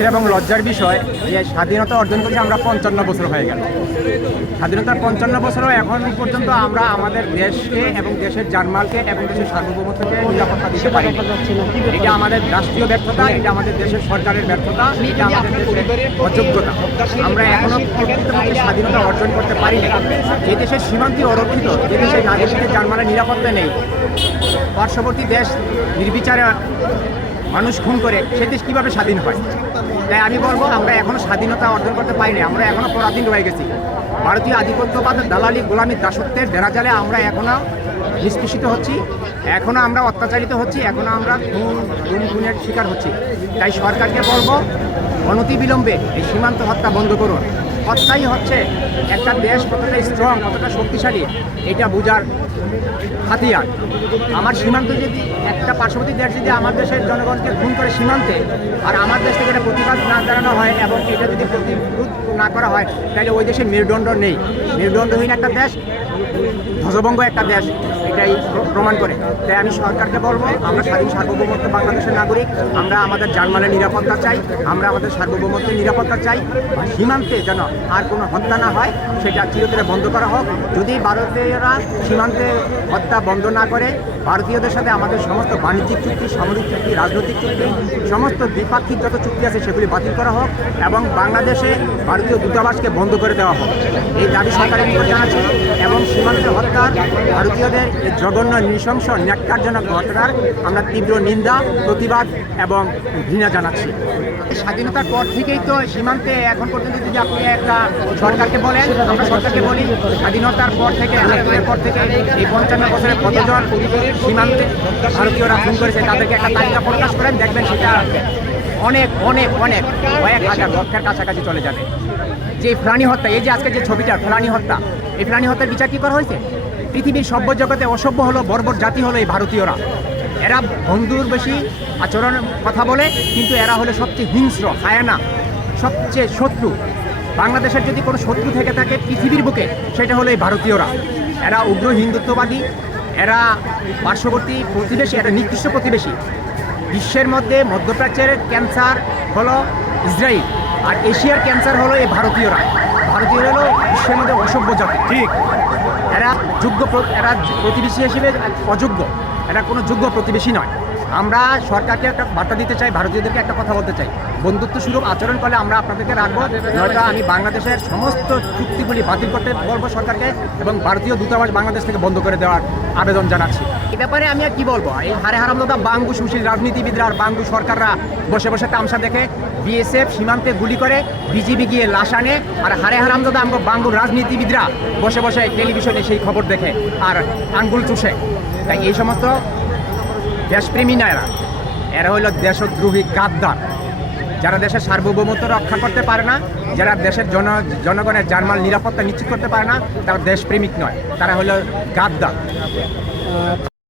দুঃখের এবং লজ্জার বিষয় যে স্বাধীনতা অর্জন করতে আমরা 55 বছর হয়ে গেল। স্বাধীনতার 55 বছরও এখন পর্যন্ত আমরা আমাদের দেশকে এবং দেশের জানমালকে এবং দেশের সার্বভৌমত্বকে নিরাপত্তা দিতে পারি না। এটা আমাদের রাষ্ট্রীয় ব্যর্থতা, এটা আমাদের দেশের সরকারের ব্যর্থতা, এটা আমাদের দেশের অযোগ্যতা। আমরা এখনো প্রকৃতপক্ষে স্বাধীনতা অর্জন করতে পারি না। যে দেশের সীমান্তে অরক্ষিত, যে দেশের নাগরিকদের জানমালের নিরাপত্তা নেই, পার্শ্ববর্তী দেশ নির্বিচারে মানুষ খুন করে সে দেশ কীভাবে স্বাধীন হয়? তাই আমি বলবো আমরা এখনও স্বাধীনতা অর্জন করতে পারিনি, আমরা এখনও পরাধীন রয়ে গেছি। ভারতীয় আধিপত্যবাদের দালালি গোলামীর দাসত্বের বেড়াজালে আমরা এখনও নিষ্পেষিত হচ্ছি, এখনও আমরা অত্যাচারিত হচ্ছি, এখনও আমরা খুনের শিকার হচ্ছি। তাই সরকারকে বলবো অনতিবিলম্বে এই সীমান্ত হত্যা বন্ধ করুন। হত্যাই হচ্ছে একটা দেশ কতটা স্ট্রং, কতটা শক্তিশালী এটা বোঝার হাতিয়ার। আমার সীমান্ত যদি একটা পার্শ্ববর্তী দেশ যদি আমার দেশের জনগণকে খুন করে সীমান্তে, আর আমার দেশ থেকে এটা প্রতিবাদ না জানানো হয় এবং এটা যদি প্রতিরোধ না করা হয়, তাহলে ওই দেশে মেরুদণ্ড নেই। মেরুদণ্ডহীন একটা দেশ ধ্বজভঙ্গ একটা দেশ, এটাই প্রমাণ করে। তাই আমি সরকারকে বলবো আমরা স্বাধীন সার্বভৌমত্ব বাংলাদেশের নাগরিক, আমরা আমাদের জানমালের নিরাপত্তা চাই, আমরা আমাদের সার্বভৌমত্বের নিরাপত্তা চাই। সীমান্তে যেন আর কোনো হত্যা না হয় সেটা চিরতরে বন্ধ করা হোক। যদি ভারতীয়রা সীমান্তে হত্যা বন্ধ না করে, ভারতীয়দের সাথে আমাদের সমস্ত বাণিজ্যিক চুক্তি, সামরিক চুক্তি, রাজনৈতিক চুক্তি, সমস্ত দ্বিপাক্ষিক যত চুক্তি আছে সেগুলি বাতিল করা হোক এবং বাংলাদেশে ভারতীয় দূতাবাসকে বন্ধ করে দেওয়া হোক। এই দাবি সরকারের নিকট জানাচ্ছি এবং সীমান্তে হত্যার ভারতীয়দের এই জঘন্য নৃশংস ন্যাক্কারজনক ঘটনার আমরা তীব্র নিন্দা, প্রতিবাদ এবং ঘৃণা জানাচ্ছি। স্বাধীনতার পর থেকেই তো সীমান্তে এখন পর্যন্ত যদি আপনি একটা সরকারকে বলেন, আমরা সরকারকে বলি স্বাধীনতার পর থেকে, আন্দোলনের পর থেকে এই 55 বছরে কতজন সীমান্তে ভারতীয়রা খুন করেছে তাদেরকে একটা তালিকা প্রকাশ করেন, দেখবেন সেটা অনেক অনেক অনেক কয়েক হাজার লক্ষের কাছাকাছি চলে যাবে। যে প্রাণী হত্যা, এই যে আজকে যে ছবিটা প্রাণী হত্যা, এই প্রাণী হত্যার বিচার কী করা হয়েছে? পৃথিবীর সভ্য জগতে অসভ্য হলো, বর্বর জাতি হলো এই ভারতীয়রা। এরা বন্ধুর বেশি আচরণের কথা বলে, কিন্তু এরা হলো সবচেয়ে হিংস্র, হায়ানা, সবচেয়ে শত্রু। বাংলাদেশের যদি কোনো শত্রু থেকে থাকে পৃথিবীর বুকে, সেটা হলো এই ভারতীয়রা। এরা উগ্র হিন্দুত্ববাদী, এরা পার্শ্ববর্তী প্রতিবেশী, এরা নিকৃষ্ট প্রতিবেশী। বিশ্বের মধ্যে মধ্যপ্রাচ্যের ক্যান্সার হলো ইসরায়েল, আর এশিয়ার ক্যান্সার হলো এই ভারতীয়রা। ভারতীয়রা হলো বিশ্বের মধ্যে অসভ্য জাতি। ঠিক, এরা এরা প্রতিবেশী হিসেবে অযোগ্য, এরা কোনো যোগ্য প্রতিবেশী নয়। আমরা সরকারকে একটা বার্তা দিতে চাই, ভারতীয়দেরকে একটা কথা বলতে চাই, বন্ধুত্ব সুলভ আচরণ করলে আমরা আপনাদেরকে রাখবো, নয়তো আমি বাংলাদেশের সমস্ত চুক্তিগুলি বাতিল করতে বলবো সরকারকে এবং ভারতীয় দূতাবাস বাংলাদেশ থেকে বন্ধ করে দেওয়ার আবেদন জানাচ্ছি। এই ব্যাপারে আমি আর কী বলবো? এই হারে হারামদাদা বাঙ্গু সুশীল রাজনীতিবিদরা আর বাঙ্গু সরকাররা বসে বসে তামসা দেখে, বিএসএফ সীমান্তে গুলি করে, বিজিবি গিয়ে লাশ আনে, আর হারে হারামদাদা আমগো বাঙ্গুর রাজনীতিবিদরা বসে বসে টেলিভিশনে সেই খবর দেখে আর আঙ্গুল চুষে। তাই এই সমস্ত দেশপ্রেমী না, এরা হইল দেশদ্রোহী গাদ্দার, যারা দেশের সার্বভৌমত্ব রক্ষা করতে পারে না, যারা দেশের জনগণের জানমাল নিরাপত্তা নিশ্চিত করতে পারে না, তারা দেশপ্রেমিক নয়, তারা হলো গাদ্দার।